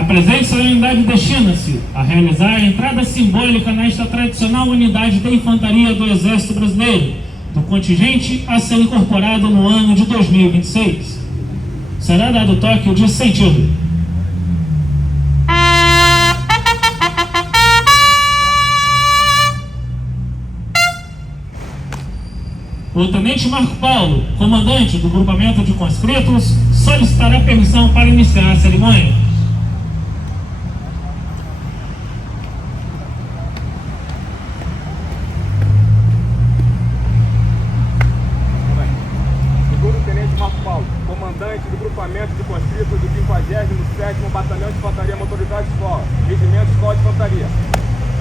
A presente solenidade destina-se a realizar a entrada simbólica nesta tradicional unidade da infantaria do Exército Brasileiro, do contingente a ser incorporado no ano de 2026. Será dado toque de sentido. O tenente Marco Paulo, comandante do grupamento de conscritos, solicitará permissão para iniciar a cerimônia. Segundo tenente Marco Paulo, comandante do grupamento de conscritos do 57º Batalhão de Infantaria Motorizada de Escola, Regimento Escola de Infantaria.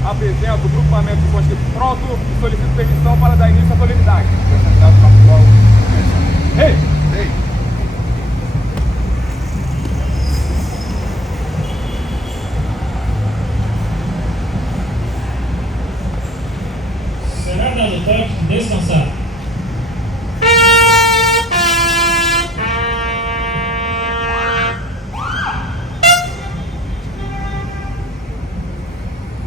Apresento o grupamento de conscritos pronto e solicito permissão para dar início à solenidade. Ei! Ei! Será dado toque de descansar.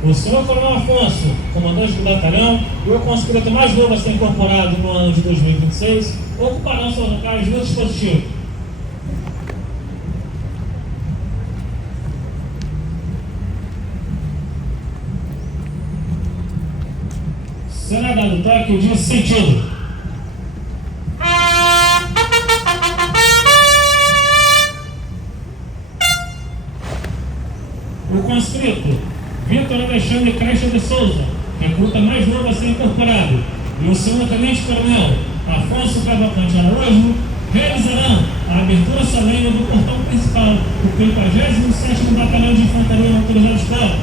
O senhor Coronel Afonso, comandante do batalhão, e o conscrito mais novo a ser incorporado no ano de 2026, ocuparão seus locais no dispositivo. Será dado toque de sentido. O conscrito Vitor Alexandre Caixa de Souza, recruta mais novo a ser incorporado, e o senhor tenente coronel Afonso Cavalcante Araújo realizarão a abertura solene do portão principal do 57º Batalhão de Infantaria Motorizada Escola,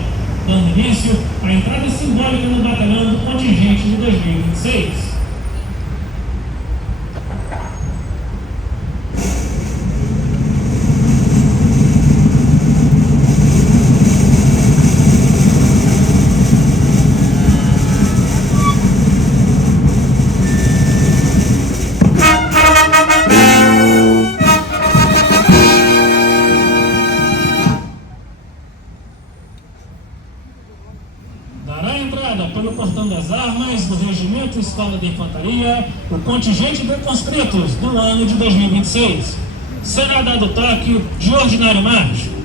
dando início à entrada simbólica no batalhão do contingente de 2026. Dará entrada pelo portão das armas do Regimento Escola de Infantaria o contingente de conscritos do ano de 2026. Será dado toque de ordinário marcha.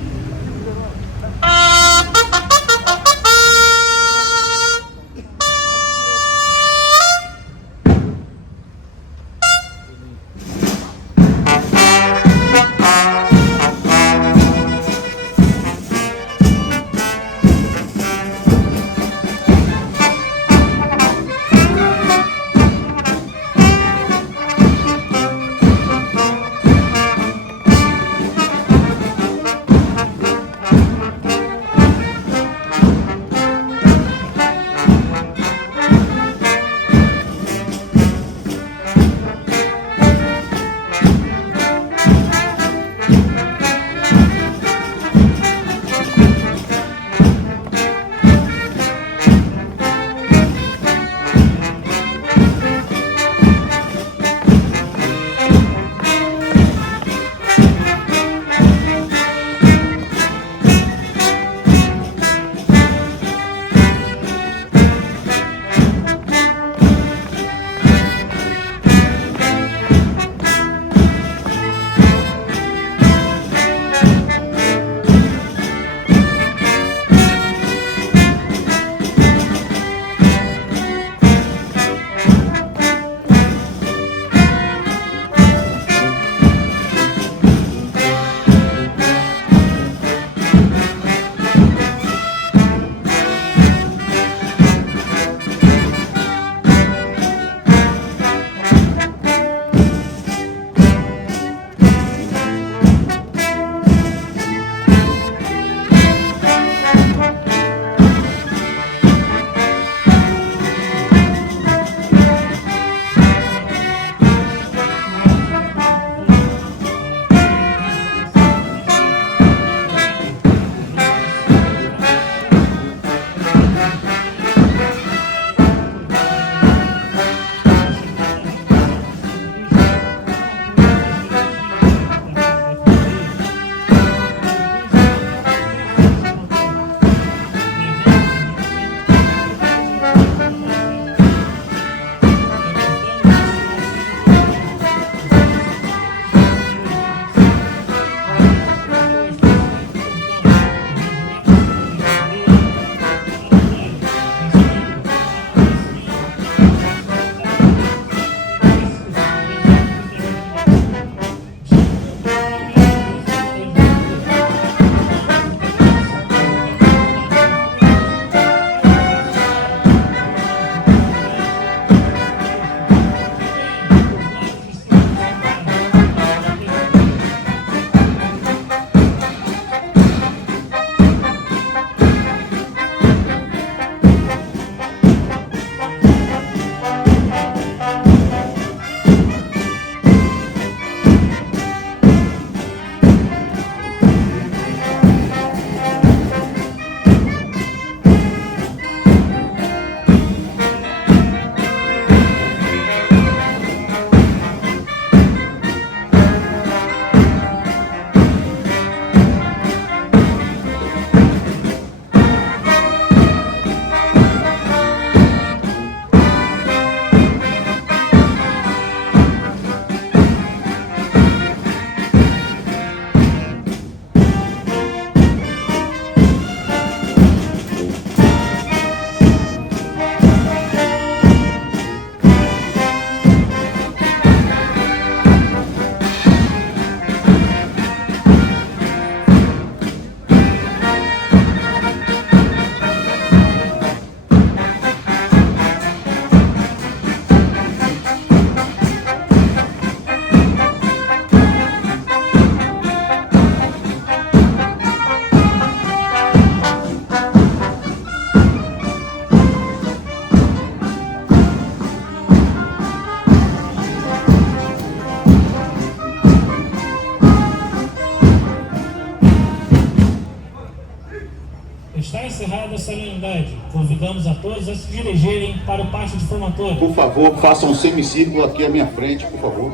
Está encerrada a solenidade. Convidamos a todos a se dirigirem para o pátio de formatura. Por favor, façam um semicírculo aqui à minha frente, por favor.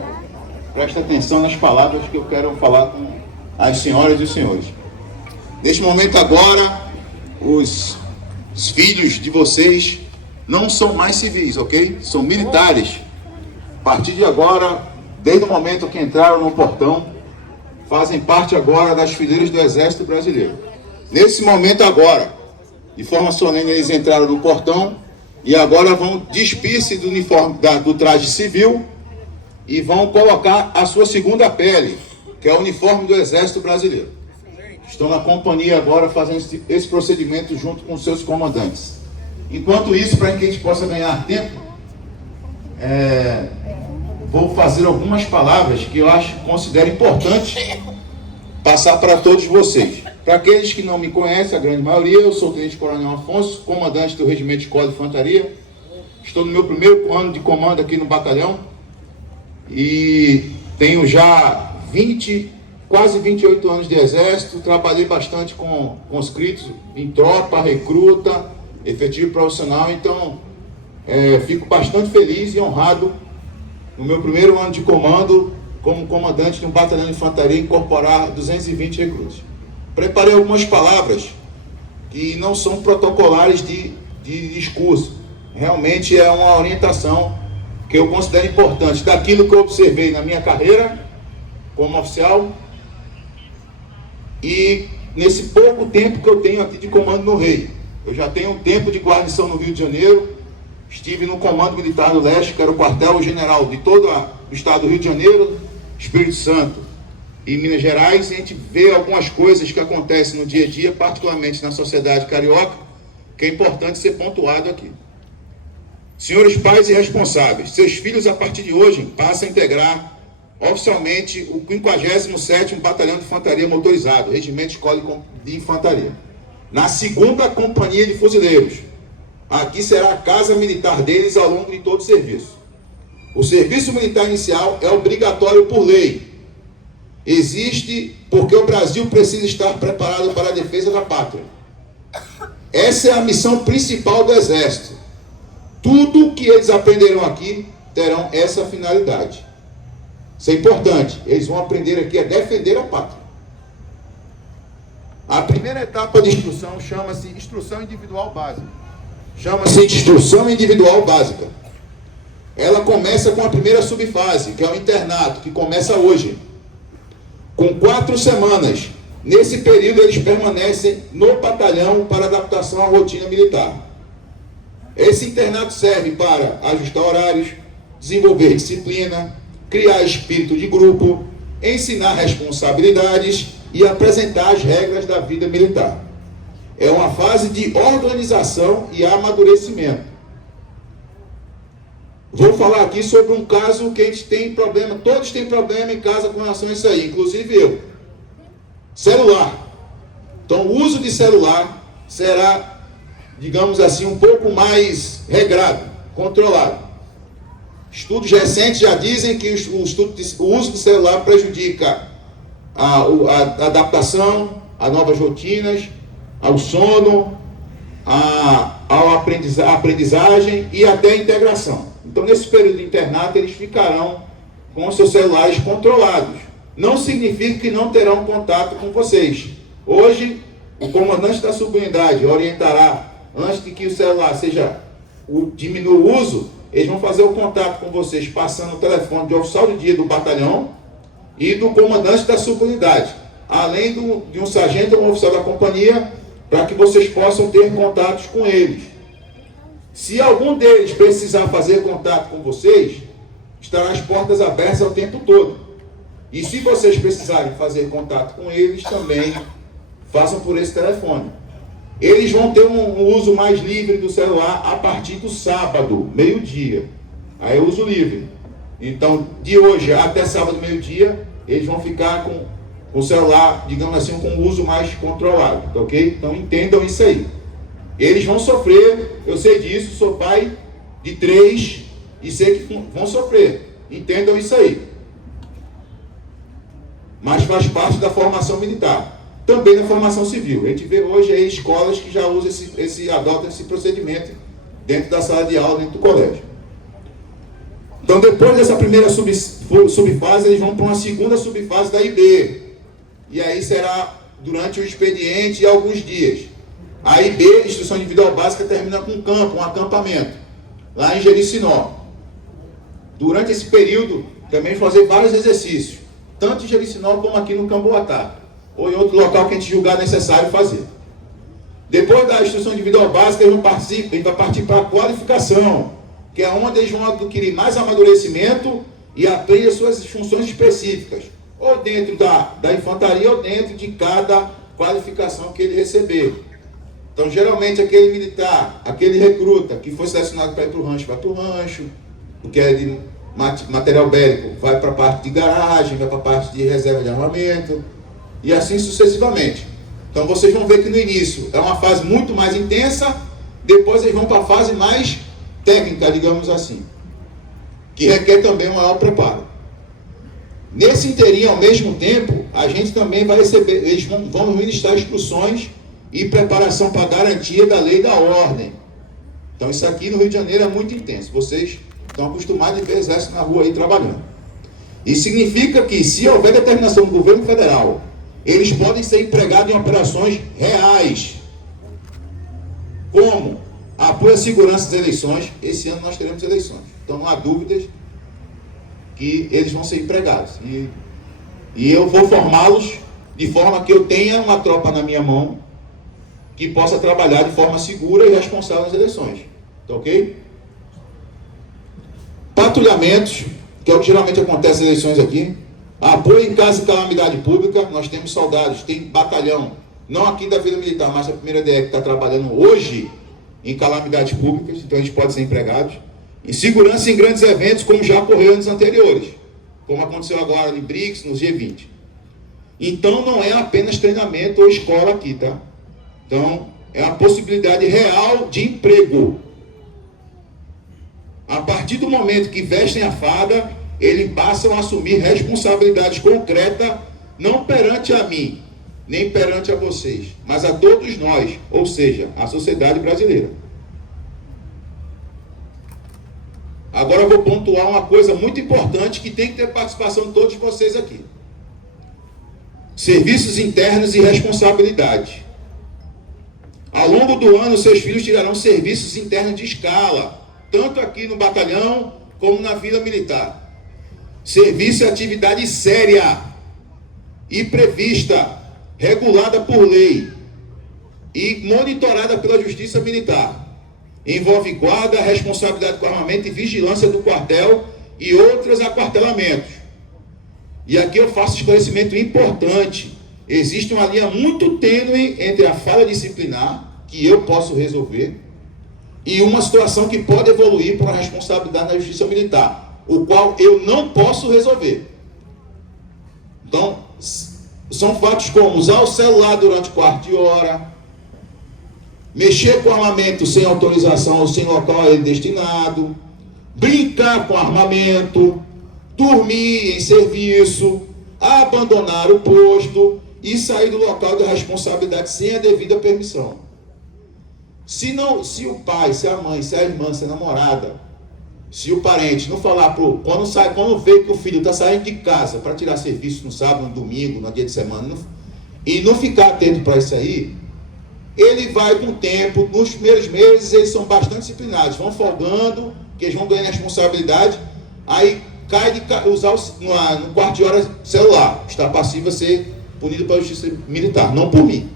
Preste atenção nas palavras que eu quero falar com as senhoras e os senhores. Neste momento agora, os filhos de vocês não são mais civis, ok? São militares. A partir de agora, desde o momento que entraram no portão, fazem parte agora das fileiras do Exército Brasileiro. Nesse momento agora, de forma solene, eles entraram no portão e agora vão despir-se do uniforme, do traje civil e vão colocar a sua segunda pele, que é o uniforme do Exército Brasileiro. Estão na companhia agora fazendo esse procedimento junto com seus comandantes. Enquanto isso, para que a gente possa ganhar tempo, vou fazer algumas palavras que eu considero importante passar para todos vocês. Para aqueles que não me conhecem, a grande maioria, eu sou o Tenente Coronel Afonso, comandante do Regimento de Escola de Infantaria. Estou no meu primeiro ano de comando aqui no batalhão e tenho já quase 28 anos de exército. Trabalhei bastante com conscritos em tropa, recruta, efetivo profissional, então fico bastante feliz e honrado no meu primeiro ano de comando como comandante de um batalhão de infantaria incorporar 220 recrutas. Preparei algumas palavras que não são protocolares de discurso. Realmente é uma orientação que eu considero importante daquilo que eu observei na minha carreira como oficial e nesse pouco tempo que eu tenho aqui de comando no Rei. Eu já tenho um tempo de guarnição no Rio de Janeiro, estive no Comando Militar do Leste, que era o quartel-general de todo o estado do Rio de Janeiro, Espírito Santo e Minas Gerais, e a gente vê algumas coisas que acontecem no dia a dia, particularmente na sociedade carioca, que é importante ser pontuado aqui. Senhores pais e responsáveis, seus filhos a partir de hoje passam a integrar oficialmente o 57º Batalhão de Infantaria Motorizado, Regimento de Escola de Infantaria, na 2ª Companhia de Fuzileiros. Aqui será a casa militar deles ao longo de todo o serviço. O serviço militar inicial é obrigatório por lei. Existe porque o Brasil precisa estar preparado para a defesa da pátria. Essa é a missão principal do Exército. Tudo que eles aprenderão aqui terão essa finalidade. Isso é importante. Eles vão aprender aqui a defender a pátria. A primeira etapa de instrução chama-se Instrução Individual Básica. Chama-se Instrução Individual Básica. Ela começa com a primeira subfase, que é o internato, que começa hoje, com 4 semanas. Nesse período, eles permanecem no batalhão para adaptação à rotina militar. Esse internato serve para ajustar horários, desenvolver disciplina, criar espírito de grupo, ensinar responsabilidades e apresentar as regras da vida militar. É uma fase de organização e amadurecimento. Vou falar aqui sobre um caso que a gente tem problema, todos têm problema em casa com relação a isso aí, inclusive eu. Celular. Então, o uso de celular será, digamos assim, um pouco mais regrado, controlado. Estudos recentes já dizem que o uso de celular prejudica a adaptação a novas rotinas, ao sono, à aprendizagem e até a integração. Então, nesse período de internato, eles ficarão com seus celulares controlados. Não significa que não terão contato com vocês. Hoje, o comandante da subunidade orientará, antes de que o celular diminua o uso, eles vão fazer o contato com vocês, passando o telefone do oficial de dia do batalhão e do comandante da subunidade, além de um sargento ou um oficial da companhia, para que vocês possam ter contatos com eles. Se algum deles precisar fazer contato com vocês, estarão as portas abertas ao tempo todo. E se vocês precisarem fazer contato com eles, também façam por esse telefone. Eles vão ter um uso mais livre do celular a partir do sábado, meio-dia. Aí é uso livre. Então, de hoje até sábado, meio-dia, eles vão ficar com o celular, digamos assim, com um uso mais controlado, tá ok? Então, entendam isso aí. Eles vão sofrer, eu sei disso, sou pai de 3 e sei que vão sofrer. Entendam isso aí. Mas faz parte da formação militar. também na formação civil. A gente vê hoje aí escolas que já usam adotam esse procedimento dentro da sala de aula, dentro do colégio. Então, depois dessa primeira subfase, eles vão para uma segunda subfase da IB. E aí será durante o expediente e alguns dias. A IB, Instrução Individual Básica, termina com um campo, um acampamento, lá em Jericinó. Durante esse período, também fazer vários exercícios, tanto em Jericinó como aqui no Camboatá, ou em outro local que a gente julgar necessário fazer. Depois da Instrução Individual Básica, eles vão partir para a qualificação, que é onde eles vão adquirir mais amadurecimento e aprender suas funções específicas, ou dentro da infantaria, ou dentro de cada qualificação que ele receber. Então, geralmente, aquele militar, aquele recruta que foi selecionado para ir para o rancho, vai para o rancho, o que é de material bélico, vai para a parte de garagem, vai para a parte de reserva de armamento, e assim sucessivamente. Então, vocês vão ver que no início é uma fase muito mais intensa, depois eles vão para a fase mais técnica, digamos assim, que requer também um maior preparo. Nesse inteirinho, ao mesmo tempo, a gente também vai receber, eles vão ministrar instruções e preparação para garantia da lei e da ordem. Então, isso aqui no Rio de Janeiro é muito intenso. Vocês estão acostumados a ver exército na rua aí trabalhando. Isso significa que, se houver determinação do governo federal, eles podem ser empregados em operações reais, como apoio à segurança das eleições. Esse ano nós teremos eleições, então não há dúvidas que eles vão ser empregados. E eu vou formá-los de forma que eu tenha uma tropa na minha mão que possa trabalhar de forma segura e responsável nas eleições. Tá ok? Patrulhamentos, que é o que geralmente acontece nas eleições aqui. Apoio em caso de calamidade pública. Nós temos soldados, tem batalhão, não aqui da Vila Militar, mas a primeira DE que está trabalhando hoje em calamidades públicas, então eles podem ser empregados. Em segurança em grandes eventos, como já ocorreu anos anteriores, como aconteceu agora em BRICS, no G20. Então, não é apenas treinamento ou escola aqui, tá? Então, é uma possibilidade real de emprego. A partir do momento que vestem a farda, eles passam a assumir responsabilidades concretas, não perante a mim, nem perante a vocês, mas a todos nós, ou seja, a sociedade brasileira. Agora eu vou pontuar uma coisa muito importante que tem que ter participação de todos vocês aqui. Serviços internos e responsabilidade. Ao longo do ano, seus filhos tirarão serviços internos de escala, tanto aqui no batalhão, como na Vila Militar. Serviço é atividade séria e prevista, regulada por lei e monitorada pela Justiça Militar. Envolve guarda, responsabilidade com armamento e vigilância do quartel e outros aquartelamentos. E aqui eu faço esclarecimento importante. Existe uma linha muito tênue entre a falha disciplinar, que eu posso resolver, e uma situação que pode evoluir para a responsabilidade na Justiça Militar, o qual eu não posso resolver. Então, são fatos como usar o celular durante quarto de hora, mexer com armamento sem autorização ou sem local a ele destinado, brincar com armamento, dormir em serviço, abandonar o posto e sair do local da responsabilidade sem a devida permissão. Se o pai, se a mãe, se a irmã, se a namorada, se o parente não falar quando vê que o filho está saindo de casa para tirar serviço no sábado, no domingo, no dia de semana, e não ficar atento para isso aí, ele vai com o tempo, nos primeiros meses eles são bastante disciplinados, vão folgando, que eles vão ganhando responsabilidade, aí cai de usar no quarto de hora celular, está passivo a ser punido pela Justiça Militar, não por mim.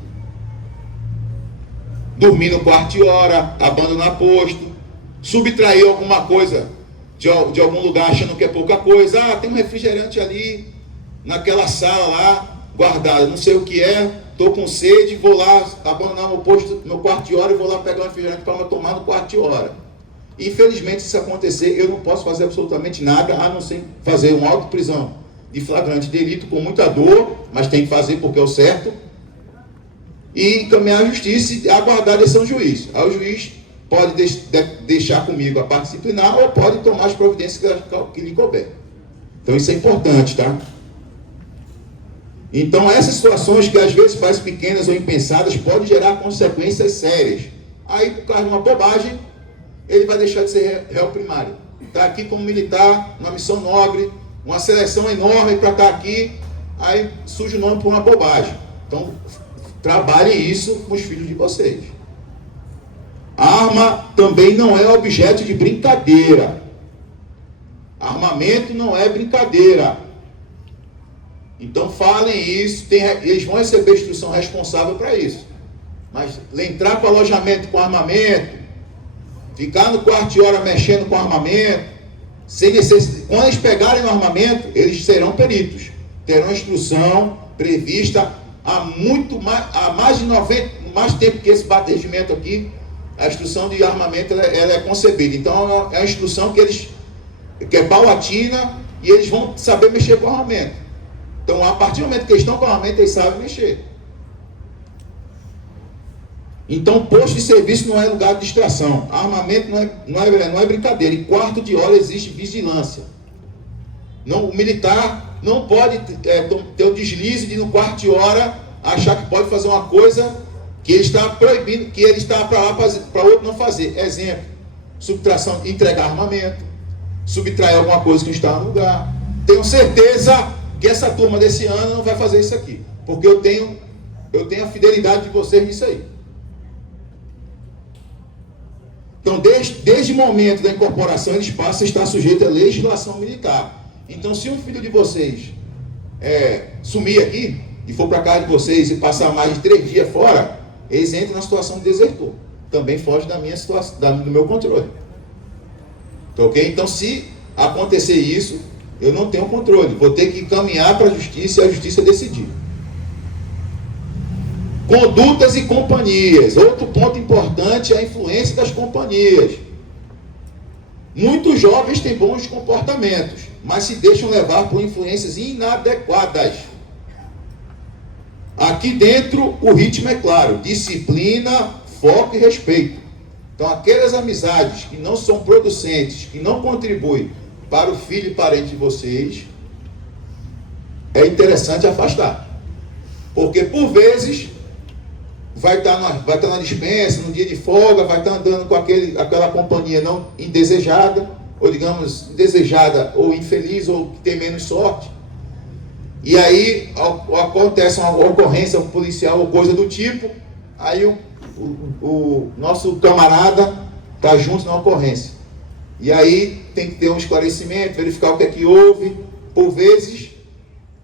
Dormir no quarto de hora, abandonar posto, subtrair alguma coisa de algum lugar achando que é pouca coisa. Ah, tem um refrigerante ali naquela sala lá guardado, não sei o que é, estou com sede, vou lá abandonar meu posto no quarto de hora e vou lá pegar um refrigerante para tomar no quarto de hora. Infelizmente, se isso acontecer, eu não posso fazer absolutamente nada, a não ser fazer uma auto-prisão de flagrante delito com muita dor, mas tem que fazer porque é o certo, e encaminhar à justiça e aguardar a decisão do juiz. Aí o juiz pode deixar comigo a parte disciplinar ou pode tomar as providências que lhe couber. Então isso é importante, tá? Então, essas situações que às vezes parecem pequenas ou impensadas podem gerar consequências sérias. Aí, por causa de uma bobagem, ele vai deixar de ser réu primário. Está aqui como militar, uma missão nobre, uma seleção enorme para estar aqui, aí surge o nome por uma bobagem. Então, trabalhem isso com os filhos de vocês. A arma também não é objeto de brincadeira. Armamento não é brincadeira. Então falem isso, eles vão receber instrução responsável para isso. Mas entrar para o alojamento com armamento, ficar no quarto de hora mexendo com armamento, sem necessidade, quando eles pegarem no armamento, eles serão peritos. Terão instrução prevista há mais tempo que esse regimento aqui. A instrução de armamento ela é concebida. Então é uma instrução que é paulatina e eles vão saber mexer com o armamento. Então, a partir do momento que eles estão com o armamento, eles sabem mexer. Então, posto de serviço não é lugar de distração. Armamento não é brincadeira. Em quarto de hora existe vigilância. Não, o militar não pode ter o deslize de no quarto de hora achar que pode fazer uma coisa que ele está proibindo, que ele está para lá para outro não fazer. Exemplo, subtração, entregar armamento, subtrair alguma coisa que está no lugar. Tenho certeza que essa turma desse ano não vai fazer isso aqui, porque eu tenho a fidelidade de vocês nisso aí. Então, desde o momento da incorporação, eles passam a estar sujeitos à legislação militar. Então, se um filho de vocês sumir aqui, e for para casa de vocês e passar mais de 3 dias fora, eles entram na situação de desertor. Também foge da minha situação, do meu controle. Ok? Então, se acontecer isso, eu não tenho controle. Vou ter que caminhar para a justiça e a justiça decidir. Condutas e companhias. Outro ponto importante é a influência das companhias. Muitos jovens têm bons comportamentos, mas se deixam levar por influências inadequadas. Aqui dentro o ritmo é claro: disciplina, foco e respeito. Então, aquelas amizades que não são producentes, que não contribuem para o filho e parente de vocês, é interessante afastar. Porque, por vezes, vai estar na dispensa, no dia de folga, vai estar andando com aquela companhia não indesejada, ou digamos, indesejada ou infeliz, ou que tem menos sorte. E aí acontece uma ocorrência policial ou coisa do tipo, aí o nosso camarada está junto na ocorrência. E aí tem que ter um esclarecimento, verificar o que é que houve. Por vezes,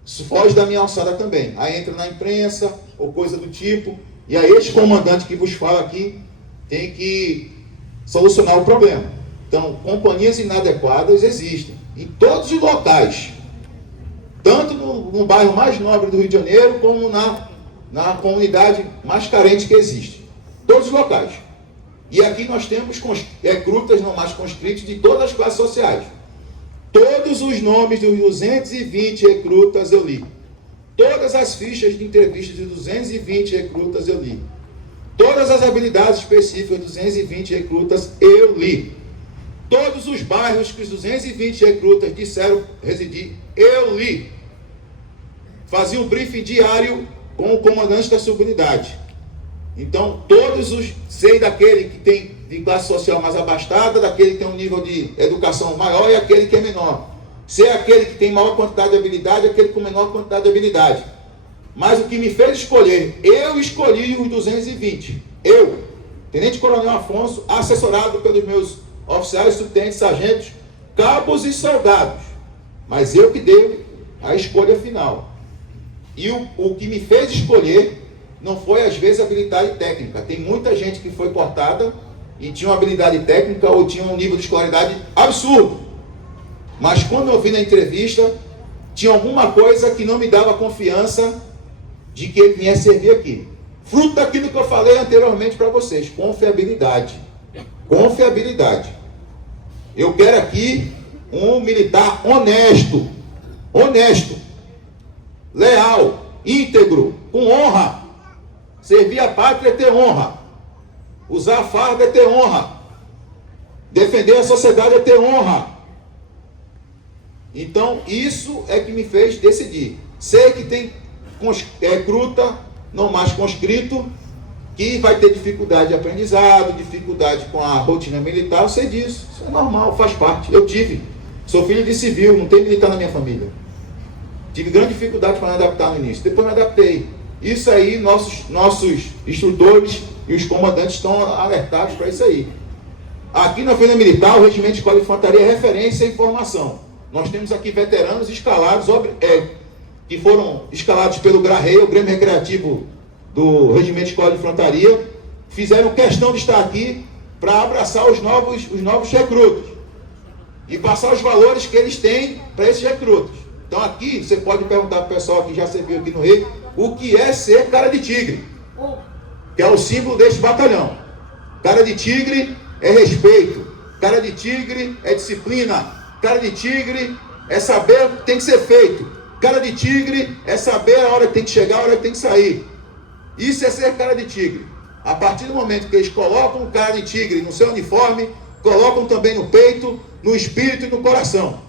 isso foge da minha alçada também. Aí entra na imprensa, ou coisa do tipo, e aí este comandante que vos fala aqui tem que solucionar o problema. Então, companhias inadequadas existem em todos os locais. Tanto no bairro mais nobre do Rio de Janeiro, como na comunidade mais carente que existe. Todos os locais. E aqui nós temos recrutas não mais conscritos de todas as classes sociais. Todos os nomes dos 220 recrutas eu li. Todas as fichas de entrevistas de 220 recrutas eu li. Todas as habilidades específicas de 220 recrutas eu li. Todos os bairros que os 220 recrutas disseram residir, eu li. Fazia um briefing diário com o comandante da subunidade. Então, sei daquele que tem de classe social mais abastada, daquele que tem um nível de educação maior e aquele que é menor. Sei aquele que tem maior quantidade de habilidade e aquele com menor quantidade de habilidade. Mas o que me fez escolher, eu escolhi os 220. Eu, Tenente Coronel Afonso, assessorado pelos meus oficiais, subtenentes, sargentos, cabos e soldados. Mas eu que dei a escolha final. E o que me fez escolher não foi, às vezes, habilidade técnica. Tem muita gente que foi cortada e tinha uma habilidade técnica ou tinha um nível de escolaridade absurdo. Mas quando eu vi na entrevista, tinha alguma coisa que não me dava confiança de que ele vinha servir aqui. Fruto daquilo que eu falei anteriormente para vocês, confiabilidade. Confiabilidade. Eu quero aqui um militar honesto, leal, íntegro, com honra. Servir a pátria é ter honra. Usar a farda é ter honra. Defender a sociedade é ter honra. Então, isso é que me fez decidir. Sei que tem recruta não mais conscrito, que vai ter dificuldade de aprendizado, dificuldade com a rotina militar. Eu sei disso, isso é normal, faz parte. Eu sou filho de civil, não tem militar na minha família. Tive grande dificuldade para me adaptar no início, depois me adaptei. Isso aí, nossos instrutores e os comandantes estão alertados para isso aí. Aqui na Fenda Militar, o Regimento de Escola de Infantaria é referência em formação. Nós temos aqui veteranos escalados, que foram escalados pelo GRARREI, o Grêmio Recreativo do Regimento de Escola de Infantaria, fizeram questão de estar aqui para abraçar os novos recrutos e passar os valores que eles têm para esses recrutos. Então aqui, você pode perguntar para o pessoal que já serviu aqui no Rei, o que é ser cara de tigre, que é o símbolo deste batalhão. Cara de tigre é respeito, cara de tigre é disciplina, cara de tigre é saber o que tem que ser feito, cara de tigre é saber a hora que tem que chegar, a hora que tem que sair. Isso é ser cara de tigre. A partir do momento que eles colocam o cara de tigre no seu uniforme, colocam também no peito, no espírito e no coração.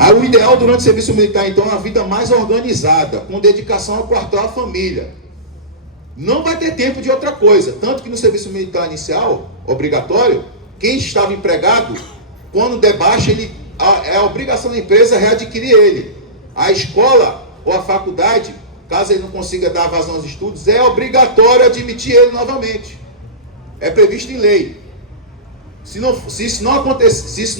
O ideal durante o serviço militar, então, é uma vida mais organizada, com dedicação ao quartel, à família. Não vai ter tempo de outra coisa. Tanto que no serviço militar inicial, obrigatório, quem estava empregado, quando der baixa, é a obrigação da empresa readquirir ele. A escola ou a faculdade, caso ele não consiga dar vazão aos estudos, é obrigatório admitir ele novamente. É previsto em lei. Se isso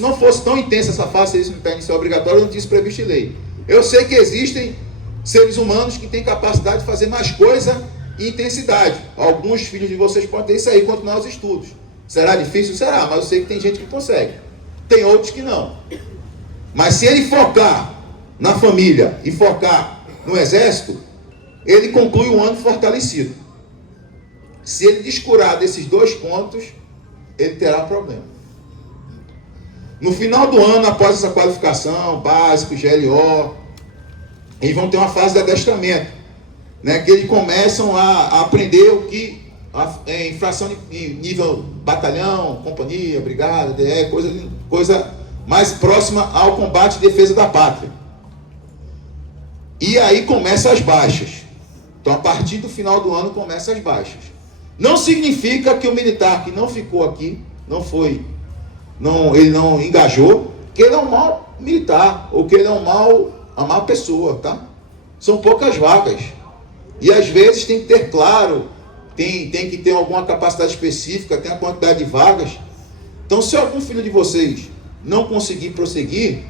não fosse tão intensa essa fase de serviço militar inicial obrigatório, não tinha isso previsto em lei. Eu sei que existem seres humanos que têm capacidade de fazer mais coisa e intensidade. Alguns filhos de vocês podem ter isso aí, continuar os estudos. Será difícil? Será, mas eu sei que tem gente que consegue. Tem outros que não. Mas se ele focar na família e focar no exército, ele conclui um ano fortalecido. Se ele descurar desses dois pontos, ele terá problema. No final do ano, após essa qualificação, básico, GLO, eles vão ter uma fase de adestramento, né, que eles começam a aprender o que infração de nível batalhão, companhia, brigada, DE, coisa mais próxima ao combate e defesa da pátria. E aí começam as baixas. Então, a partir do final do ano, começam as baixas. Não significa que o militar que não ficou aqui, ele não engajou, que ele é um mau militar, ou que ele é uma má pessoa, tá? São poucas vagas. E às vezes tem que ter claro, tem que ter alguma capacidade específica, tem a quantidade de vagas. Então, se algum filho de vocês não conseguir prosseguir,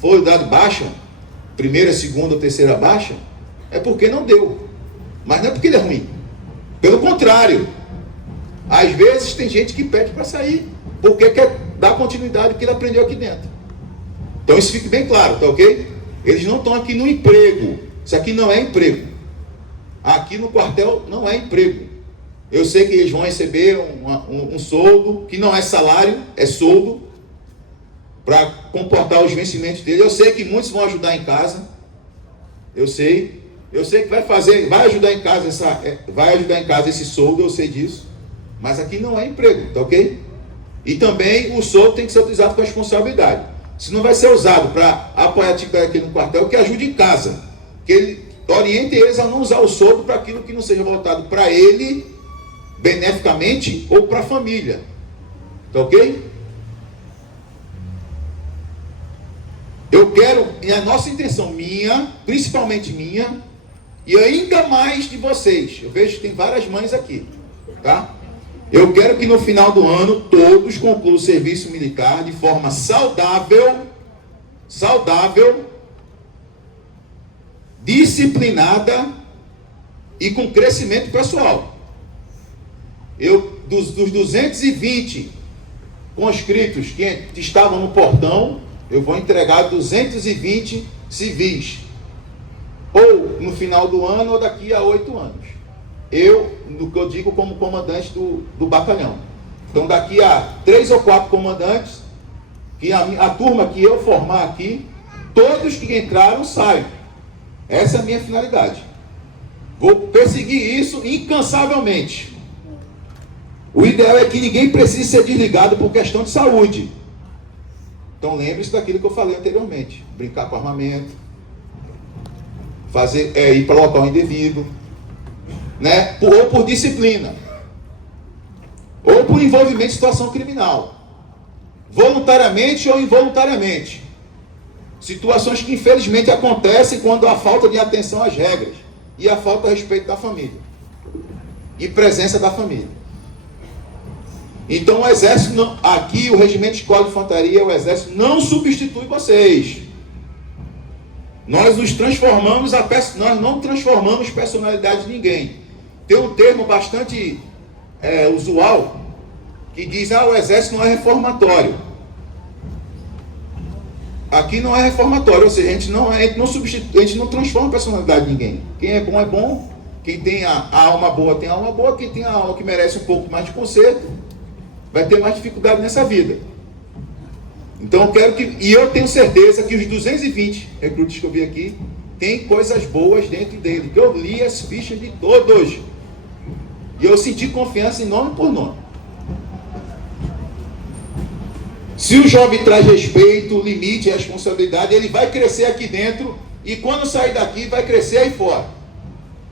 for dado baixa, primeira, segunda ou terceira baixa, é porque não deu. Mas não é porque ele é ruim. Pelo contrário, às vezes tem gente que pede para sair, porque quer dar continuidade ao que ele aprendeu aqui dentro. Então isso fique bem claro, tá ok? Eles não estão aqui no emprego. Isso aqui não é emprego. Aqui no quartel não é emprego. Eu sei que eles vão receber um soldo, que não é salário, é soldo, para comportar os vencimentos deles. Eu sei que muitos vão ajudar em casa. Eu sei que vai ajudar em casa esse soldo, eu sei disso. Mas aqui não é emprego, tá ok? E também o soldo tem que ser utilizado com responsabilidade. Se não vai ser usado para apoiar a atividade aqui no quartel, que ajude em casa. Que ele oriente eles a não usar o soldo para aquilo que não seja voltado para ele, beneficamente, ou para a família. Tá ok? Eu quero, e a nossa intenção minha, principalmente minha, e ainda mais de vocês, eu vejo que tem várias mães aqui, tá? Eu quero que no final do ano todos concluam o serviço militar de forma saudável, disciplinada e com crescimento pessoal. Dos 220 conscritos que estavam no portão, eu vou entregar 220 civis, ou no final do ano ou daqui a 8 anos. No que eu digo como comandante do batalhão. Então daqui a 3 ou 4 comandantes, que a turma que eu formar aqui, todos que entraram saiam. Essa é a minha finalidade. Vou perseguir isso incansavelmente. O ideal é que ninguém precise ser desligado por questão de saúde. Então lembre-se daquilo que eu falei anteriormente. Brincar com armamento, ir para local indevido, né? Ou por disciplina, ou por envolvimento em situação criminal, voluntariamente ou involuntariamente. Situações que infelizmente acontecem quando há falta de atenção às regras e a falta a respeito da família e presença da família. Então o exército não, aqui o regimento de escola de infantaria, o exército não substitui vocês. Nós nos transformamos, nós não transformamos personalidade de ninguém. Tem um termo bastante usual que diz: o exército não é reformatório. Aqui não é reformatório, ou seja, a gente não transforma a personalidade de ninguém. Quem é bom, quem tem a alma boa tem a alma boa, quem tem a alma que merece um pouco mais de conserto vai ter mais dificuldade nessa vida. Então eu tenho certeza que os 220 recrutas que eu vi aqui tem coisas boas dentro dele, que eu li as fichas de todos e eu senti confiança em nome por nome. Se o jovem traz respeito, limite e responsabilidade, ele vai crescer aqui dentro e quando sair daqui vai crescer aí fora.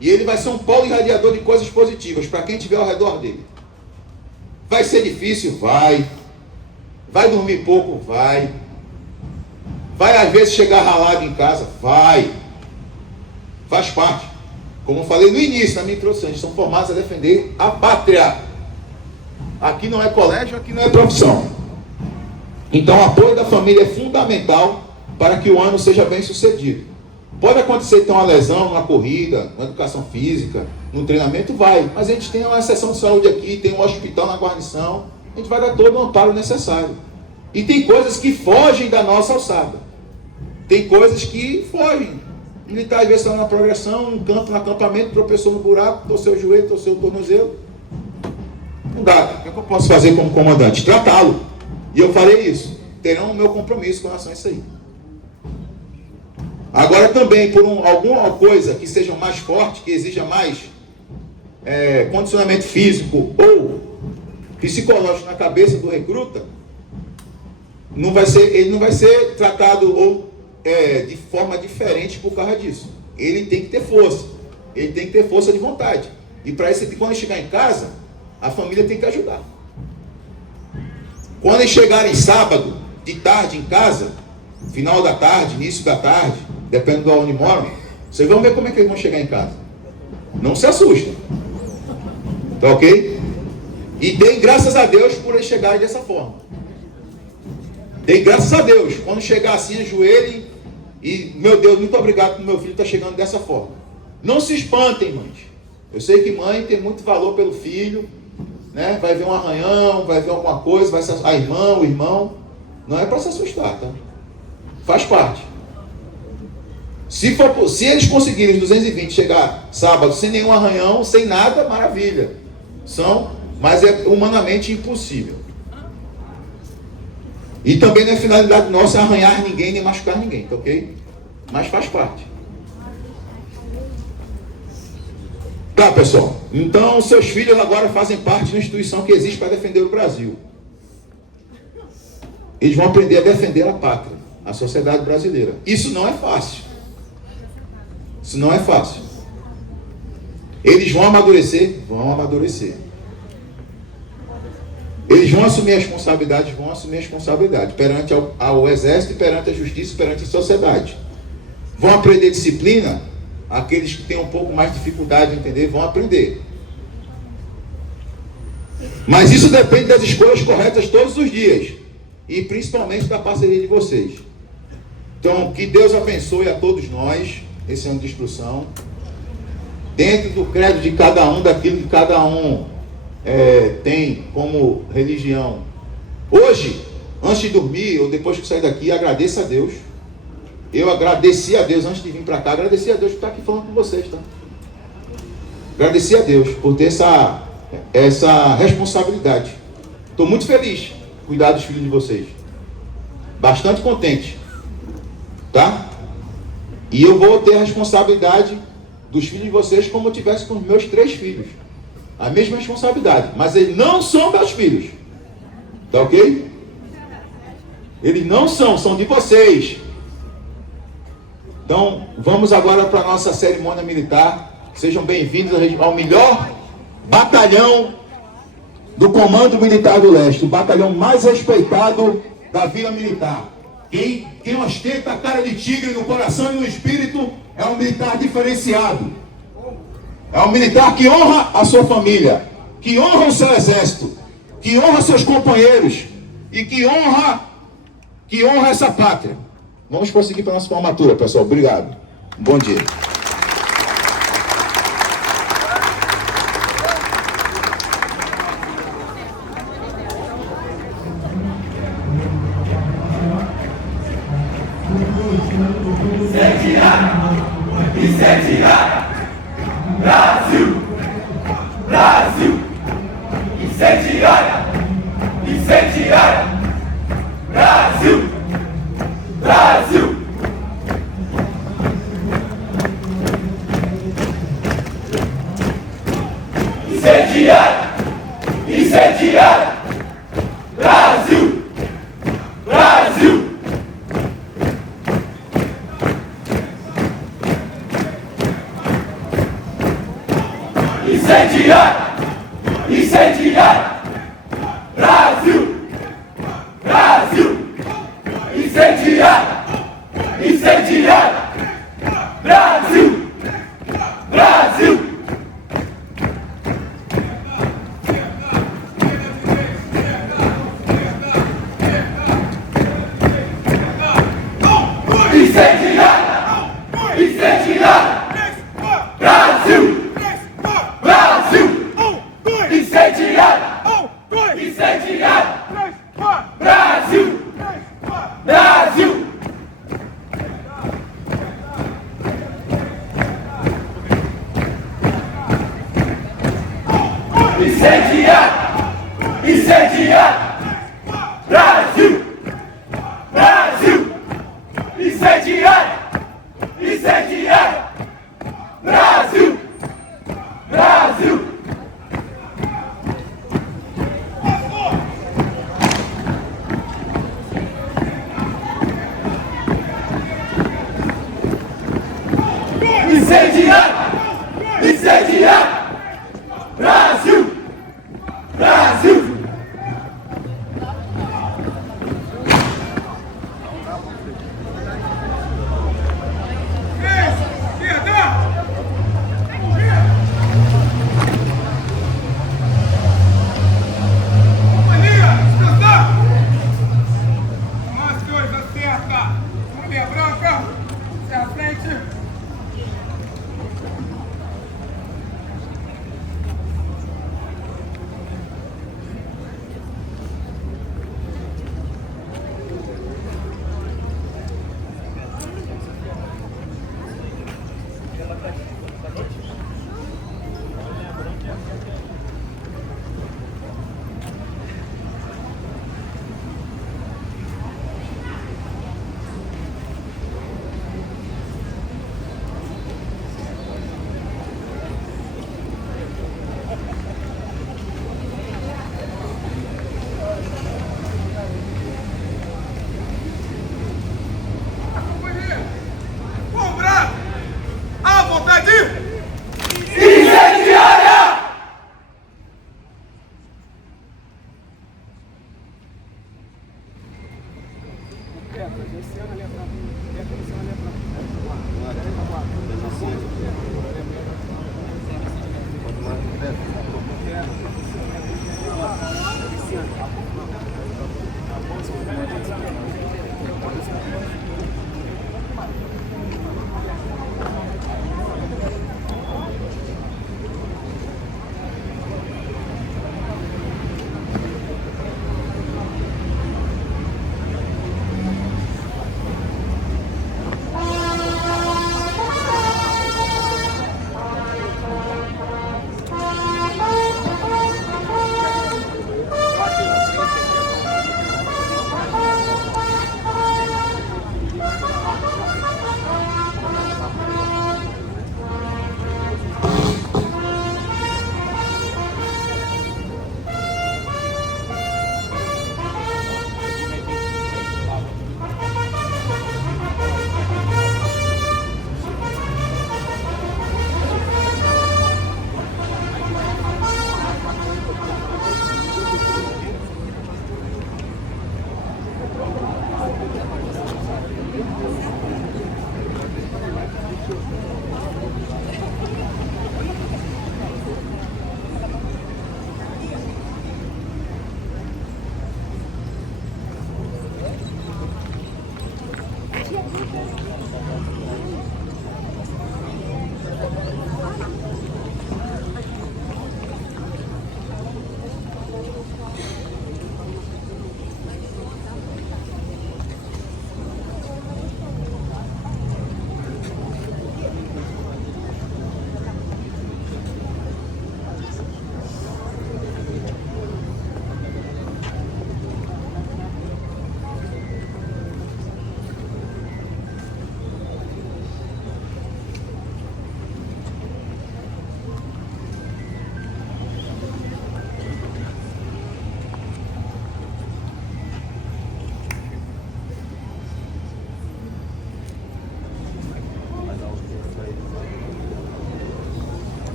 E ele vai ser um polo irradiador de coisas positivas para quem estiver ao redor dele. Vai ser difícil? Vai. Vai dormir pouco? Vai. Vai às vezes chegar ralado em casa? Vai. Faz parte. Como eu falei no início, na minha introdução, eles são formados a defender a pátria. Aqui não é colégio, aqui não é profissão. Então o apoio da família é fundamental para que o ano seja bem sucedido. Pode acontecer ter uma lesão numa corrida, na educação física, no treinamento, vai. Mas a gente tem uma seção de saúde aqui, tem um hospital na guarnição, a gente vai dar todo o amparo necessário. E tem coisas que fogem da nossa alçada. Tem coisas que fogem. O militar às vezes está na progressão, no campo, no acampamento, tropeçou no buraco, torceu o joelho, torceu o tornozelo. Não dá. O que eu posso fazer como comandante? Tratá-lo. E eu farei isso. Terão o meu compromisso com relação a isso aí. Agora também, por alguma coisa que seja mais forte, que exija mais condicionamento físico ou psicológico na cabeça do recruta, ele não vai ser tratado de forma diferente por causa disso. Ele tem que ter força. Ele tem que ter força de vontade. E para isso, quando ele chegar em casa, a família tem que ajudar. Quando eles chegarem sábado, de tarde em casa, final da tarde, início da tarde, dependendo de onde moram, vocês vão ver como é que eles vão chegar em casa. Não se assustem. Tá ok? E deem graças a Deus por eles chegarem dessa forma. Deem graças a Deus. Quando chegar assim, ajoelhem e, meu Deus, muito obrigado por meu filho estar chegando dessa forma. Não se espantem, mães. Eu sei que mãe tem muito valor pelo filho, né? Vai ver um arranhão, vai ver alguma coisa, a irmã, o irmão. Não é para se assustar, tá? Faz parte. Se eles conseguirem os 220 chegar sábado sem nenhum arranhão, sem nada, maravilha. Mas é humanamente impossível. E também não é finalidade nossa arranhar ninguém, nem machucar ninguém, tá ok? Mas faz parte. Tá, pessoal? Então, seus filhos agora fazem parte de uma instituição que existe para defender o Brasil. Eles vão aprender a defender a pátria, a sociedade brasileira. Isso não é fácil. Isso não é fácil. Eles vão amadurecer? Vão amadurecer. Eles vão assumir responsabilidade? Vão assumir responsabilidade perante ao exército, perante a justiça, perante a sociedade. Vão aprender disciplina? Aqueles que têm um pouco mais de dificuldade de entender vão aprender. Mas isso depende das escolhas corretas todos os dias. E principalmente da parceria de vocês. Então, que Deus abençoe a todos nós, esse ano de instrução. Dentro do credo de cada um, daquilo que cada um tem como religião. Hoje, antes de dormir, ou depois que sair daqui, agradeça a Deus. Eu agradeci a Deus antes de vir para cá, agradeci a Deus por estar aqui falando com vocês, tá? Agradeci a Deus por ter essa responsabilidade. Estou muito feliz em cuidar dos filhos de vocês. Bastante contente. Tá? E eu vou ter a responsabilidade dos filhos de vocês como eu tivesse com os meus 3 filhos. A mesma responsabilidade. Mas eles não são meus filhos. Tá ok? Eles não são de vocês. Então, vamos agora para a nossa cerimônia militar. Sejam bem-vindos ao melhor batalhão do Comando Militar do Leste, o batalhão mais respeitado da Vila Militar. Quem ostenta a cara de tigre no coração e no espírito é um militar diferenciado. É um militar que honra a sua família, que honra o seu exército, que honra seus companheiros e que honra essa pátria. Vamos prosseguir para a nossa formatura, pessoal. Obrigado. Bom dia. Incendiária! Brasil! Brasil! Incendiária! Incendiária! Brasil! Brasil! Incendiária! Incendiária! Brasil! Brasil! Incendiária! Incendiária! Brasil! Brasil! Incendiária! Incendiária! Brasil! Brasil! Incendiária! Incendiária! Brasil! Brasil! Incendiária! Incendiária! Brasil! Brasil! Incendiária! Incendiária! Brasil! Brasil! Incendiária! Incendiária! Brasil! Brasil! Incendiária! Incendiária! Brasil!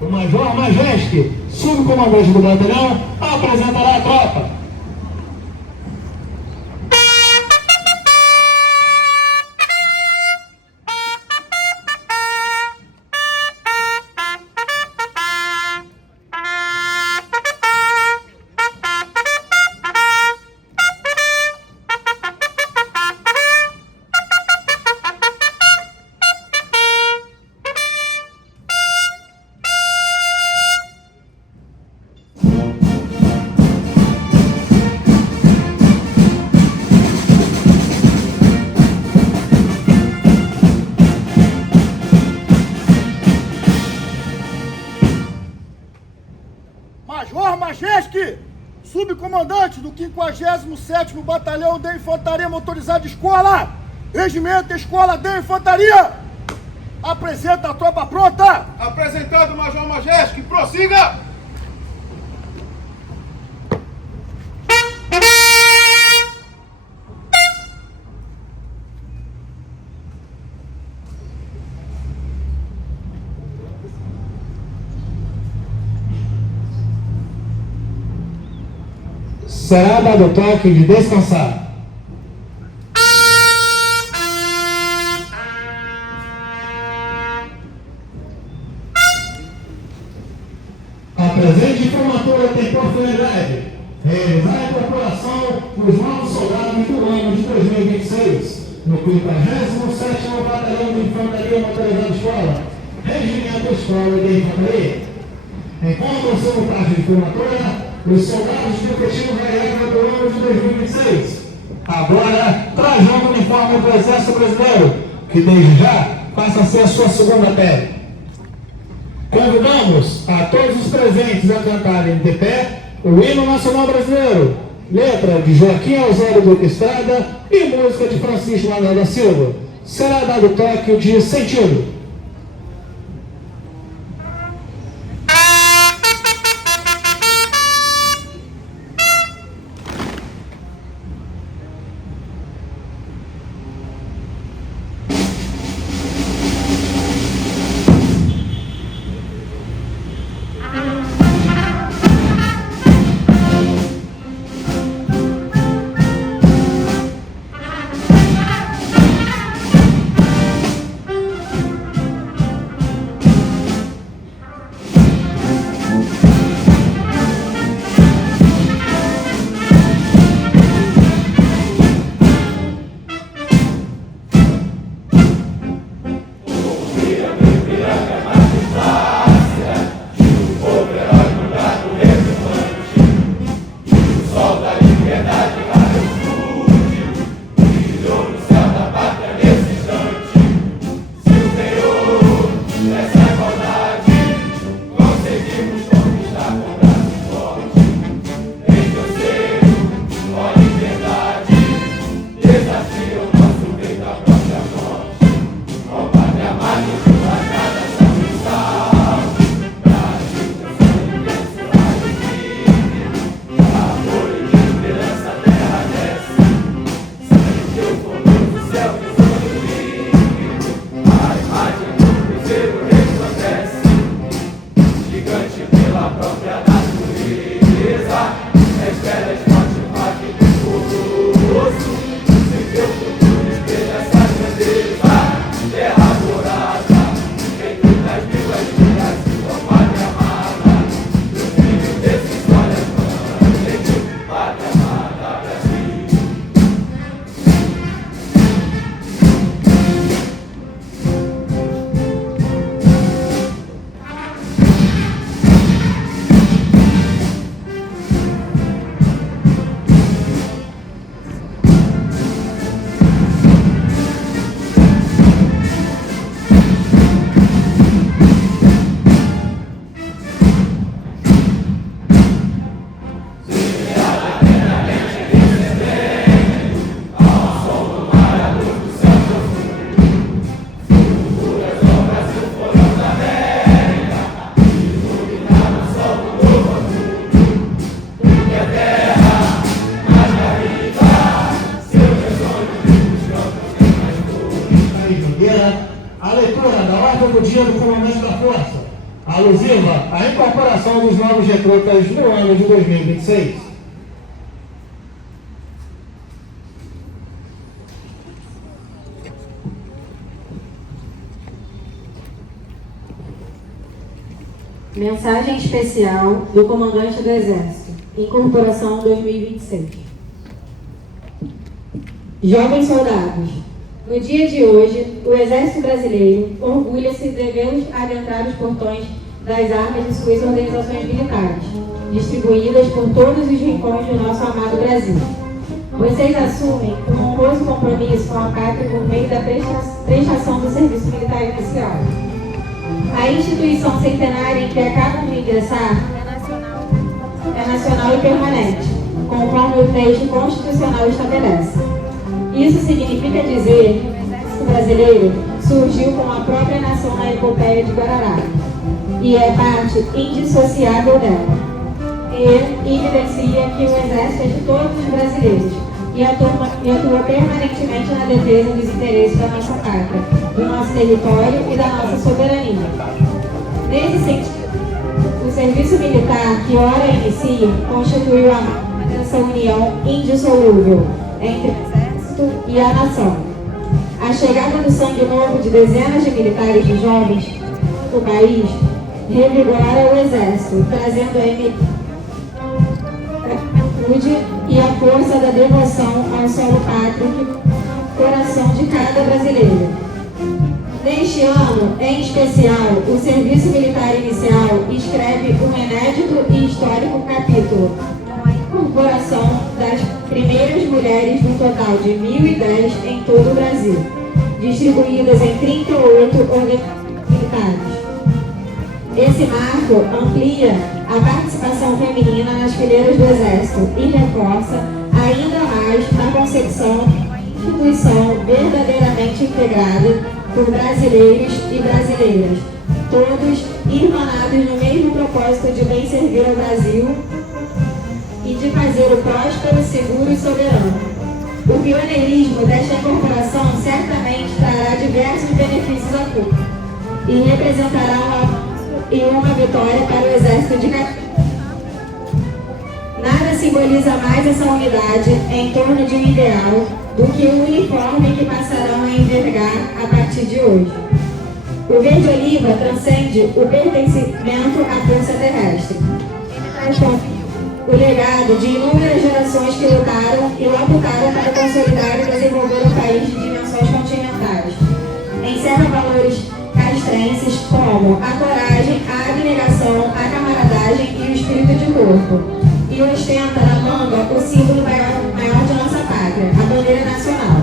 O Major Majeski, subcomandante do batalhão, apresentará a tropa. Major Majeski, subcomandante do 57º Batalhão de Infantaria Motorizada Escola, Regimento Escola de Infantaria, apresenta a tropa pronta. Apresentado, Major Majeski, prossiga! Será dado toque de descansar. A presente formatura tem por finalidade realizar a incorporação dos novos soldados do ano de 2026 no 57º Batalhão de Infantaria Motorizada Escola, Regimento Escola de Infantaria. Encontram-se no traje de formatura os soldados do efetivo reserva do ano de 2026, agora trajando o uniforme do Exército Brasileiro, que desde já passa a ser a sua segunda pele. Convidamos a todos os presentes a cantarem de pé o hino nacional brasileiro, letra de Joaquim Osório Duque Estrada e música de Francisco Manuel da Silva. Será dado toque de sentido. dia do comandante da força, alusiva à incorporação dos novos recrutas no ano de 2026. Mensagem especial do Comandante do Exército. Incorporação 2026. Jovens soldados, no dia de hoje, o Exército Brasileiro orgulha-se de vê-los adentrar os portões das armas de suas organizações militares, distribuídas por todos os rincões do nosso amado Brasil. Vocês assumem um honroso compromisso com a pátria por meio da prestação do serviço militar inicial. A instituição centenária em que acabam de ingressar é nacional e permanente, conforme o texto constitucional estabelece. Isso significa dizer que o Exército Brasileiro surgiu com a própria nação na epopeia de Guararapes e é parte indissociável dela. E evidencia que o Exército é de todos os brasileiros e atua permanentemente na defesa dos interesses da nossa pátria, do nosso território e da nossa soberania. Nesse sentido, o serviço militar que ora inicia constituiu essa união indissolúvel entre o Exército e a nação. A chegada do sangue novo de dezenas de militares e jovens do país revigora o Exército, trazendo a e a força da devoção ao solo pátrio no coração de cada brasileiro. Neste ano, em especial, o Serviço Militar Inicial escreve um inédito e histórico capítulo com a incorporação das primeiras mulheres no total de 1.010 em todo o Brasil, distribuídas em 38 organizações militares. Esse marco amplia a participação feminina nas fileiras do Exército e reforça ainda mais a concepção de uma instituição verdadeiramente integrada por brasileiros e brasileiras, todos irmanados no mesmo propósito de bem servir ao Brasil e de fazer o próspero, seguro e soberano. O pioneirismo desta incorporação certamente trará diversos benefícios a todos e representará um avanço e uma vitória para o Exército de Caxias. Nada simboliza mais essa unidade em torno de um ideal do que o uniforme que passarão a envergar a partir de hoje. O verde-oliva transcende o pertencimento à força terrestre. Ele traz consigo o legado de inúmeras gerações que lutaram e labutaram para consolidar e desenvolver um país de dimensões continentais. Encerra valores castrenses como a coragem, a abnegação, a camaradagem e o espírito de corpo. E ostenta na manga o símbolo maior de nossa pátria, a bandeira nacional.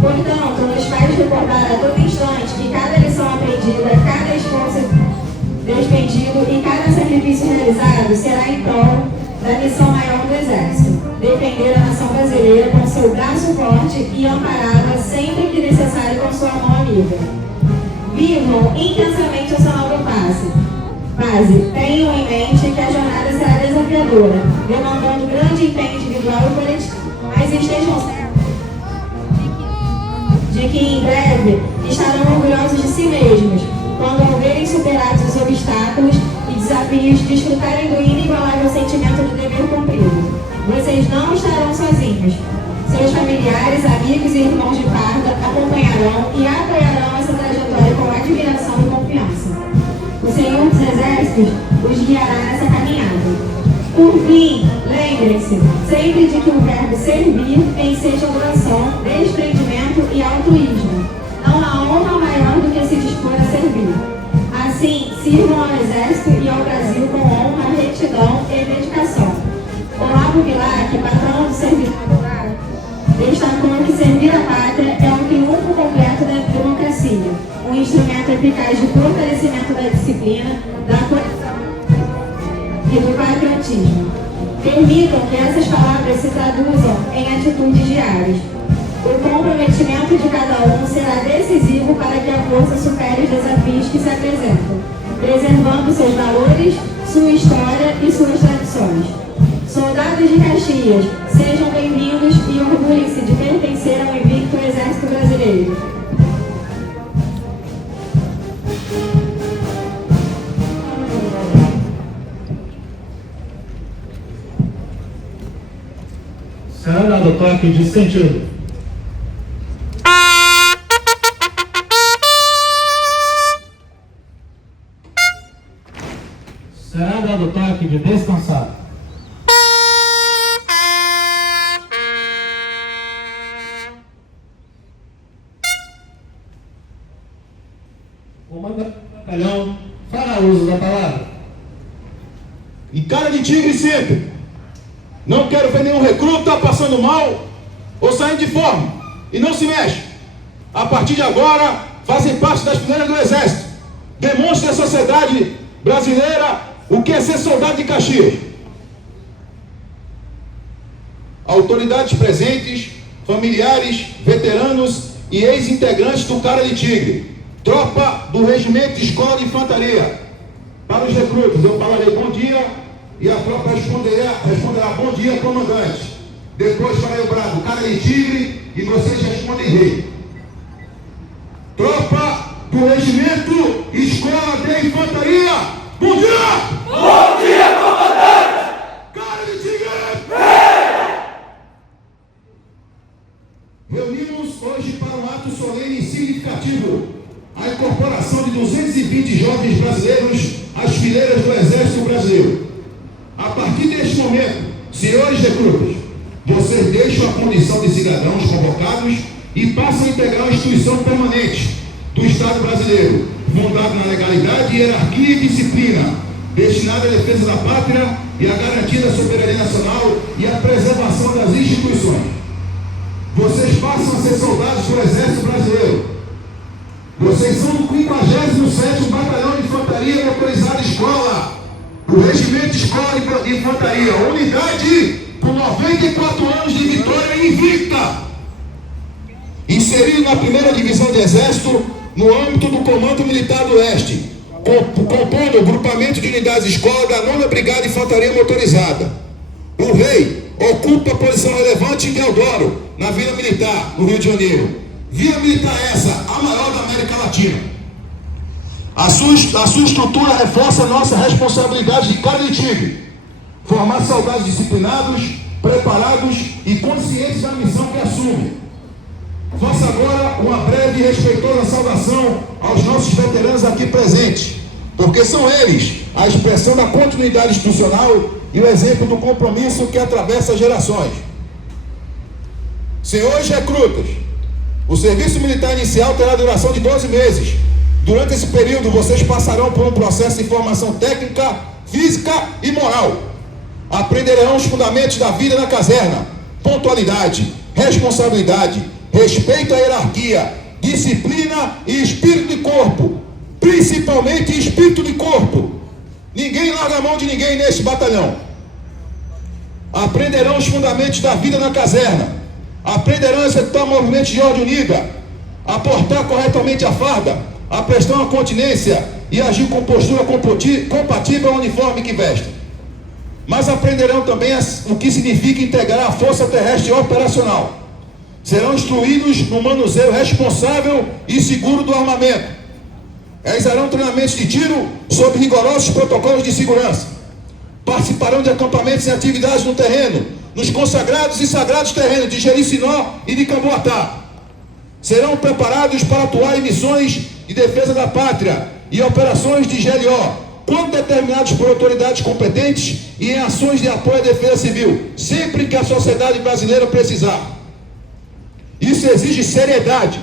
Portanto, nos faz recordar a todo instante que cada lição aprendida, cada esforço despendido e cada sacrifício realizado será em prol da missão maior do Exército, defender a nação brasileira com seu braço forte e ampará-la sempre que necessário com sua mão amiga. Vivam intensamente o sinal do passe. Tenham em mente que a jornada será desafiadora, demandando grande empenho individual e coletivo, mas estejam certos de que em breve estarão orgulhosos de si mesmos, quando ao verem superados os obstáculos e desafios, desfrutarem do inigualável sentimento de dever cumprido. Vocês não estarão sozinhos. Seus familiares, amigos e irmãos de farda acompanharão e apoiarão essa trajetória com admiração e confiança. O Senhor dos Exércitos os guiará nessa caminhada. Por fim, lembrem-se sempre de que o verbo servir enseja oração, desprendimento e altruísmo. Não há honra maior do que se dispor a servir. Assim, sirvam ao Exército e ao Brasil com honra, retidão e dedicação. Olavo Bilac, patrão do serviço popular, destacou que servir a pátria é um triunfo completo da democracia, um instrumento eficaz de fortalecimento da disciplina, da coesão e do patriotismo. Permitam que essas palavras se traduzam em atitudes diárias. O comprometimento de cada um será decisivo para que a força supere os desafios que se apresentam, preservando seus valores, sua história e suas tradições. Soldados de Caxias, sejam bem-vindos e orgulhem-se de pertencer ao invicto Exército Brasileiro. ataque de sentido. Será dado o toque de descansar. Comandante do batalhão, fará uso da palavra. E cara de tigre sempre. Não quero ver nenhum recruta passando mal ou saindo de forma. E não se mexe. A partir de agora, fazem parte das fileiras do Exército. Demonstre à sociedade brasileira o que é ser soldado de Caxias. Autoridades presentes, familiares, veteranos e ex-integrantes do Cara de Tigre. Tropa do Regimento de Escola de Infantaria. Para os recrutas, eu falarei bom dia e a tropa responderá bom dia, comandante. Depois farei o brado Cara de Tigre e vocês respondem rei. Tropa do Regimento Escola de Infantaria. Bom dia! Bom dia, comandante! Cara de Tigre! Reunimos hoje para um ato solene e significativo. A incorporação de 220 jovens brasileiros às fileiras do Exército Brasileiro. A partir deste momento, senhores recrutas, vocês deixam a condição de cidadãos convocados e passam a integrar a instituição permanente do Estado brasileiro, fundada na legalidade, hierarquia e disciplina, destinada à defesa da pátria e à garantia da soberania nacional e à preservação das instituições. Vocês passam a ser soldados do Exército Brasileiro. Vocês são do 57º Batalhão de Infantaria Motorizada Escola, do Regimento Escola de Infantaria, unidade com 94 anos de vitória invicta, inserido na 1ª Divisão de Exército, no âmbito do Comando Militar do Oeste, compondo o grupamento de unidades escola da 9ª Brigada de Infantaria Motorizada. O rei ocupa a posição relevante em Deodoro, na Vila Militar, no Rio de Janeiro. Vila Militar essa, a maior da América Latina. A sua estrutura reforça a nossa responsabilidade de Cara de Tigre. Formar soldados disciplinados, preparados e conscientes da missão que assume. Faça agora uma breve e respeitosa saudação aos nossos veteranos aqui presentes, porque são eles a expressão da continuidade institucional e o exemplo do compromisso que atravessa gerações. Senhores recrutas, o serviço militar inicial terá duração de 12 meses. Durante esse período, vocês passarão por um processo de formação técnica, física e moral. Aprenderão os fundamentos da vida na caserna: pontualidade, responsabilidade, respeito à hierarquia, disciplina e espírito de corpo. Principalmente espírito de corpo. Ninguém larga a mão de ninguém neste batalhão. Aprenderão os fundamentos da vida na caserna. Aprenderão a executar movimentos de ordem unida, a portar corretamente a farda, a prestar uma continência e agir com postura compatível ao uniforme que vestem. Mas aprenderão também o que significa integrar a força terrestre operacional. Serão instruídos no manuseio responsável e seguro do armamento. Realizarão treinamentos de tiro sob rigorosos protocolos de segurança. Participarão de acampamentos e atividades no terreno, nos consagrados e sagrados terrenos de Jericinó e de Camboatá. Serão preparados para atuar em missões de defesa da pátria e operações de GLO, quando determinados por autoridades competentes e em ações de apoio à defesa civil, sempre que a sociedade brasileira precisar. Isso exige seriedade.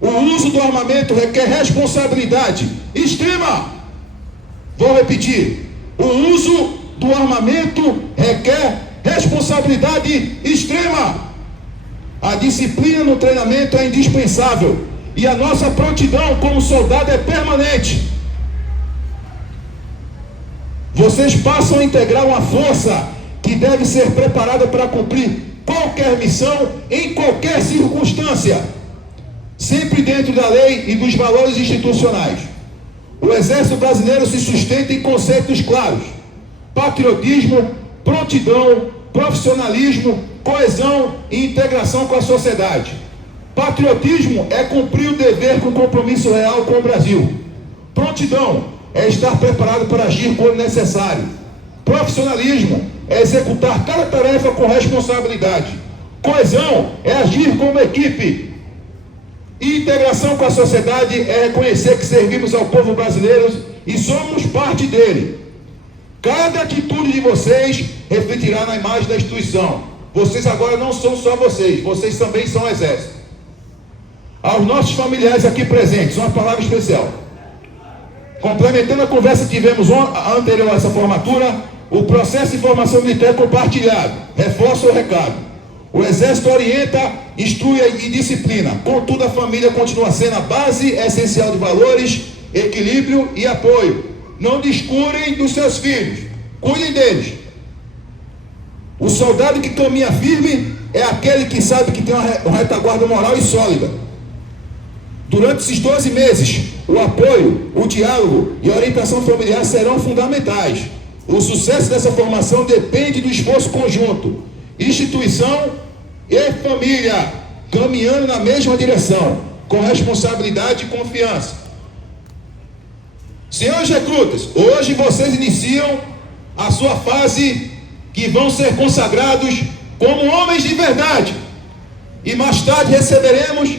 O uso do armamento requer responsabilidade extrema. Vou repetir. O uso do armamento requer responsabilidade extrema. A disciplina no treinamento é indispensável e a nossa prontidão como soldado é permanente. Vocês passam a integrar uma força que deve ser preparada para cumprir qualquer missão em qualquer circunstância, sempre dentro da lei e dos valores institucionais. O Exército Brasileiro se sustenta em conceitos claros: patriotismo, prontidão, profissionalismo, coesão e integração com a sociedade. Patriotismo é cumprir o dever com compromisso real com o Brasil. Prontidão é estar preparado para agir quando necessário. Profissionalismo é executar cada tarefa com responsabilidade. Coesão é agir como equipe. E integração com a sociedade é reconhecer que servimos ao povo brasileiro e somos parte dele. Cada atitude de vocês refletirá na imagem da instituição. Vocês agora não são só vocês também são o Exército. Aos nossos familiares aqui presentes, uma palavra especial. Complementando a conversa que tivemos anterior a essa formatura, o processo de formação militar é compartilhado. Reforço o recado. O Exército orienta, instrui e disciplina. Contudo, a família continua sendo a base essencial de valores, equilíbrio e apoio. Não descurem dos seus filhos. Cuidem deles. O soldado que caminha firme é aquele que sabe que tem uma retaguarda moral e sólida. Durante esses 12 meses, o apoio, o diálogo e a orientação familiar serão fundamentais. O sucesso dessa formação depende do esforço conjunto. Instituição e família caminhando na mesma direção, com responsabilidade e confiança. Senhores recrutas, hoje vocês iniciam a sua fase que vão ser consagrados como homens de verdade. E mais tarde receberemos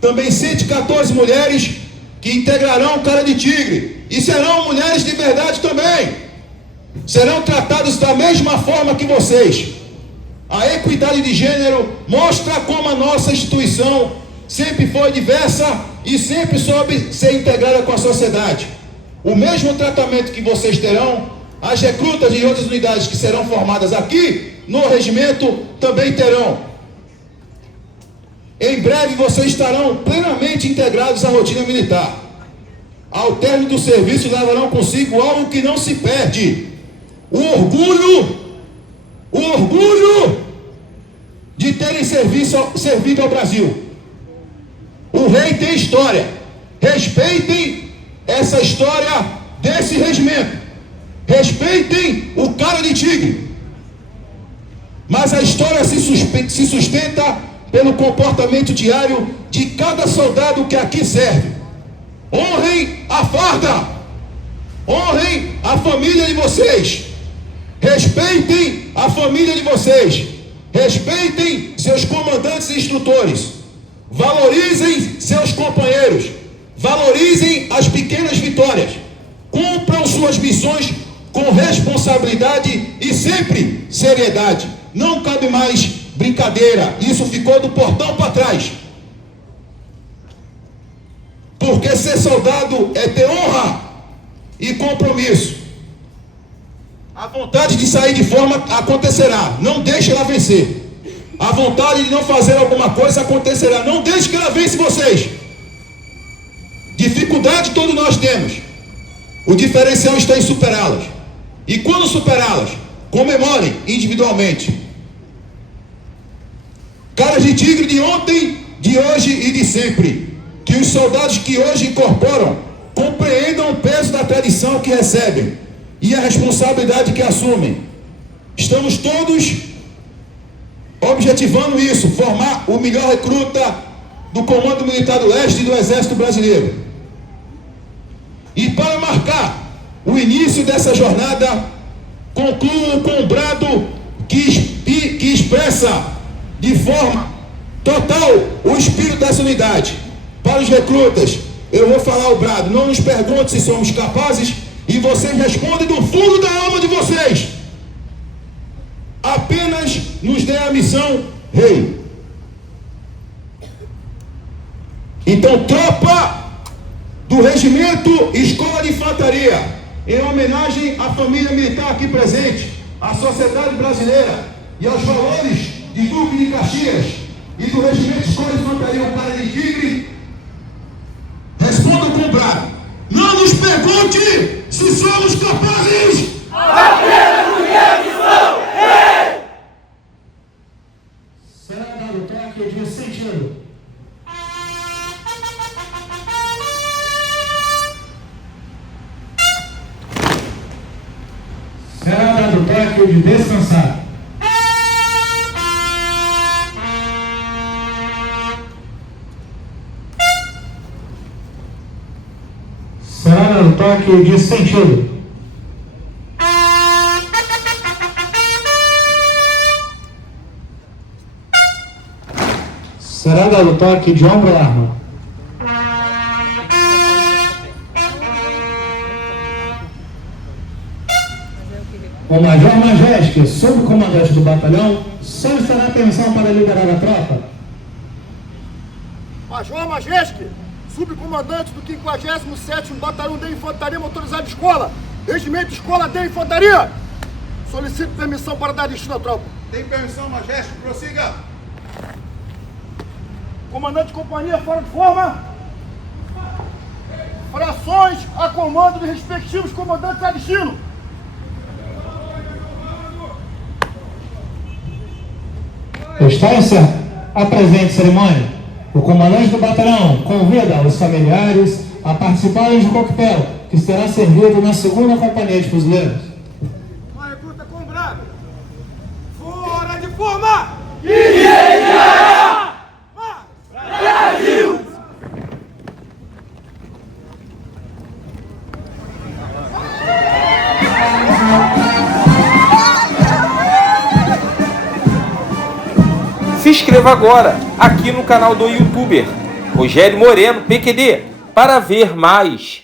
também 114 mulheres que integrarão o Cara de Tigre. E serão mulheres de verdade também. Serão tratadas da mesma forma que vocês. A equidade de gênero mostra como a nossa instituição sempre foi diversa e sempre soube ser integrada com a sociedade. O mesmo tratamento que vocês terão, as recrutas de outras unidades que serão formadas aqui no regimento também terão. Em breve vocês estarão plenamente integrados à rotina militar. Ao término do serviço levarão consigo algo que não se perde: o orgulho de terem servido ao Brasil. O rei tem história. Respeitem essa história desse regimento. Respeitem o Cara de Tigre. Mas a história se sustenta pelo comportamento diário de cada soldado que aqui serve. Honrem a farda. Honrem a família de vocês. Respeitem a família de vocês. Respeitem seus comandantes e instrutores. Valorizem seus companheiros. Valorizem as pequenas vitórias. Cumpram suas missões com responsabilidade e sempre seriedade. Não cabe mais brincadeira. Isso ficou do portão para trás. Porque ser soldado é ter honra e compromisso. A vontade de sair de forma acontecerá. Não deixe ela vencer. A vontade de não fazer alguma coisa acontecerá. Não deixe que ela vence vocês. Dificuldade todos nós temos. O diferencial está em superá-las. E quando superá-las, comemorem individualmente. Caras de Tigre de ontem, de hoje e de sempre. Que os soldados que hoje incorporam compreendam o peso da tradição que recebem e a responsabilidade que assumem. Estamos todos objetivando isso, formar o melhor recruta do Comando Militar do Leste e do Exército Brasileiro. E para marcar o início dessa jornada, concluo com um brado que expressa de forma total o espírito dessa unidade. Para os recrutas, eu vou falar o brado: não nos pergunte se somos capazes, e vocês respondem do fundo da alma de vocês. Apenas nos dê a missão, rei. Então, tropa do Regimento Escola de Infantaria, em homenagem à família militar aqui presente, à sociedade brasileira e aos valores de Duque de Caxias e do Regimento Escola de Infantaria, o Cara de Tigre, respondam com o brado: não nos pergunte se somos capazes. Apenas porque a missão é. Será dado o toque de sentido. Será dado o toque de descansar. Será dado o toque de sentido. será dado o toque de ombro à arma. O Major Majeski, subcomandante do batalhão, solicitará permissão para liberar a tropa. Major Majeski, subcomandante do 57º Batalhão de Infantaria Motorizada de Escola, Regimento Escola de Infantaria. Solicito permissão para dar destino à tropa. Tem permissão, Majeski, prossiga. Comandante de companhia fora de forma. Frações a comando dos respectivos comandantes a destino. Está encerrada a presente cerimônia. O comandante do batalhão convida os familiares a participarem de coquetel, que será servido na 2ª Companhia de Fuzileiros. Uma recruta com brado. Fora de forma! Brasil! Se inscreva agora, aqui no canal do YouTuber Rogério Moreno, PQD, para ver mais.